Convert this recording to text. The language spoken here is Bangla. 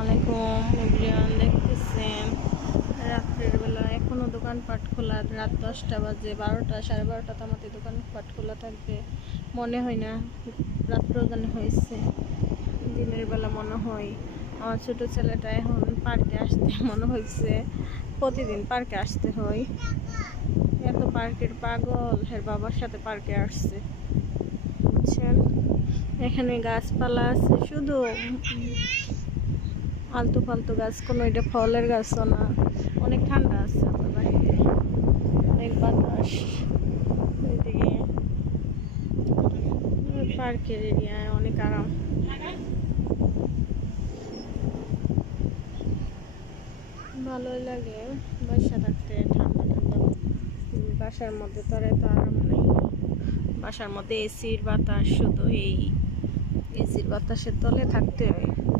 আলাইকুম এভরিওয়ান, দেখতেছেন রাত্রের বেলা এখনো দোকানপাট খোলা। রাত 10টা বাজে, 12টা 12:30 তো আমাদের দোকানপাট খোলা থাকবে মনে হয় না। রাত্র জানে হয়েছে, দিনের বেলা মনে হয়। আমার ছোট ছেলেটা এখন পার্কে আসতে মনে হয়েছে, প্রতিদিন পার্কে আসতে হয়। এত পার্কের পাগল, এর বাবার সাথে পার্কে আসছে, বুঝছেন। এখানে গাছপালা আছে, শুধু আলতু ফালতু গাছ, কোনো এটা ফলের গাছও না। অনেক ঠান্ডা আছে আমার বাড়িতে, অনেক বাতাস। এদিকে পার্কের এরিয়ায় অনেক আরাম। ভালোই লাগে বাসা থাকতে, ঠান্ডা ঠান্ডা। বাসার মধ্যে তো আর এত আরাম নেই। বাসার মধ্যে এসির বাতাস, শুধু এই এসির বাতাসের তলে থাকতে হয়।